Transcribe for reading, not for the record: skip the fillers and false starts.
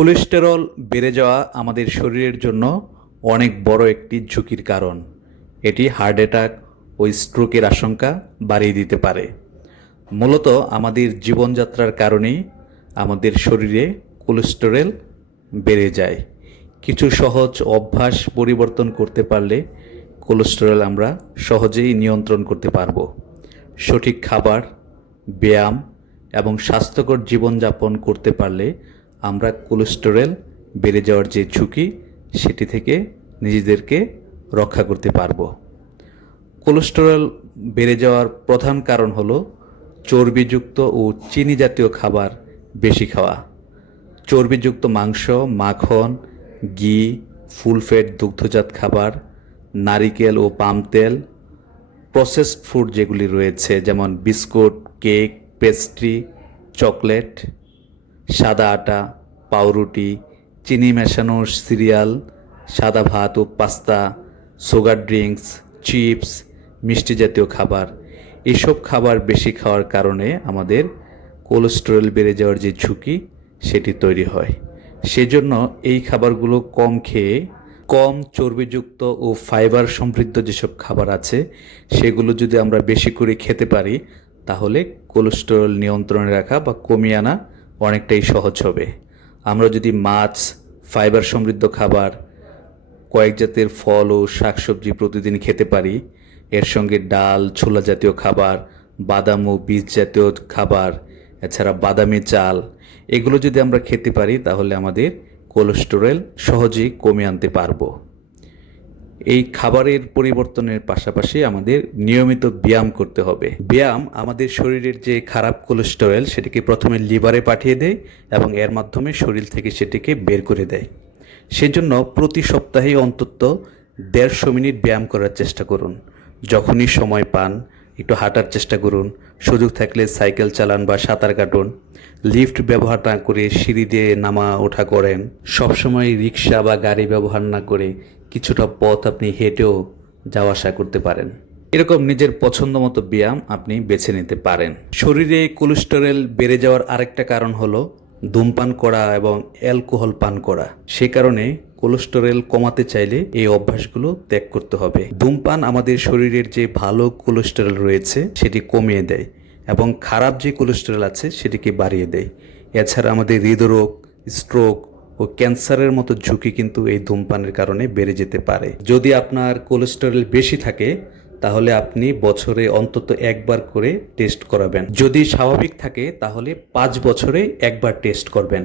Cholesterol বেড়ে যাওয়া আমাদের শরীরের জন্য অনেক বড় একটি ঝুঁকির কারণ। এটি হার্ট অ্যাটাক ও স্ট্রোকের আশঙ্কা বাড়িয়ে দিতে পারে। মূলত আমাদের জীবনযাত্রার কারণেই আমাদের শরীরে কোলেস্টেরল বেড়ে যায়। কিছু সহজ অভ্যাস পরিবর্তন করতে পারলে কোলেস্টেরল আমরা সহজেই নিয়ন্ত্রণ করতে পারবো। সঠিক খাবার, ব্যায়াম এবং স্বাস্থ্যকর জীবনযাপন করতে পারলে আমরা কোলেস্টেরল বেড়ে যাওয়ার যে ঝুঁকি সেটি থেকে নিজেদেরকে রক্ষা করতে পারবো। কোলেস্টেরল বেড়ে যাওয়ার প্রধান কারণ হলো চর্বিযুক্ত ও চিনি জাতীয় খাবার বেশি খাওয়া। চর্বিযুক্ত মাংস, মাখন, ঘি, ফুল ফ্যাট দুগ্ধজাত খাবার, নারিকেল ও পাম তেল, প্রসেসড ফুড যেগুলি রয়েছে যেমন বিস্কুট, কেক, পেস্ট্রি, চকলেট, সাদা আটা, পাউরুটি, চিনি মেশানো সিরিয়াল, সাদা ভাত ও পাস্তা, সুগার ড্রিঙ্কস, চিপস, মিষ্টি জাতীয় খাবার, এসব খাবার বেশি খাওয়ার কারণে আমাদের কোলেস্টেরল বেড়ে যাওয়ার যে ঝুঁকি সেটি তৈরি হয়। সেজন্য এই খাবারগুলো কম খেয়ে কম চর্বিযুক্ত ও ফাইবার সমৃদ্ধ যেসব খাবার আছে সেগুলো যদি আমরা বেশি করে খেতে পারি তাহলে কোলেস্টেরল নিয়ন্ত্রণে রাখা বা কমিয়ে আনা অনেকটাই সহজ হবে। আমরা যদি মাছ, ফাইবার সমৃদ্ধ খাবার, কয়েক জাতের ফল ও শাকসবজি প্রতিদিন খেতে পারি, এর সঙ্গে ডাল, ছোলা জাতীয় খাবার, বাদাম ও বীজ জাতীয় খাবার, এছাড়া বাদামি চাল, এগুলো যদি আমরা খেতে পারি তাহলে আমাদের কোলেস্টেরল সহজেই কমিয়ে আনতে পারবো। এই খাবারের পরিবর্তনের পাশাপাশি আমাদের নিয়মিত ব্যায়াম করতে হবে। ব্যায়াম আমাদের শরীরের যে খারাপ কোলেস্টেরল সেটিকে প্রথমে লিভারে পাঠিয়ে দেয় এবং এর মাধ্যমে শরীর থেকে সেটিকে বের করে দেয়। সেজন্য প্রতি সপ্তাহে অন্তত 150 মিনিট ব্যায়াম করার চেষ্টা করুন। যখনই সময় পান একটু হাঁটার চেষ্টা করুন, সুযোগ থাকলে সাইকেল চালান বা সাঁতার কাটুন, লিফট ব্যবহার না করে সিঁড়ি দিয়ে নামা ওঠা করেন, সবসময় রিক্সা বা গাড়ি ব্যবহার না করে কিছুটা পথ আপনি হেঁটেও যাওয়া আসা করতে পারেন। এরকম নিজের পছন্দ মতো ব্যায়াম আপনি বেছে নিতে পারেন। শরীরে কোলেস্টেরল বেড়ে যাওয়ার আরেকটা কারণ হলো ধূমপান করা এবং অ্যালকোহল পান করা। সে কারণে কোলেস্টেরল কমাতে চাইলে এই অভ্যাসগুলো ত্যাগ করতে হবে। ধূমপান আমাদের শরীরের যে ভালো কোলেস্টেরল রয়েছে সেটি কমিয়ে দেয় এবং খারাপ যে কোলেস্টেরল আছে সেটিকে বাড়িয়ে দেয়। এছাড়া আমাদের হৃদরোগ, স্ট্রোক ও ক্যান্সারের মতো ঝুঁকি কিন্তু এই ধূমপানের কারণে বেড়ে যেতে পারে। যদি আপনার কোলেস্টেরল বেশি থাকে তাহলে আপনি বছরে অন্তত একবার করে টেস্ট করাবেন। যদি স্বাভাবিক থাকে তাহলে 5 বছরে একবার টেস্ট করবেন।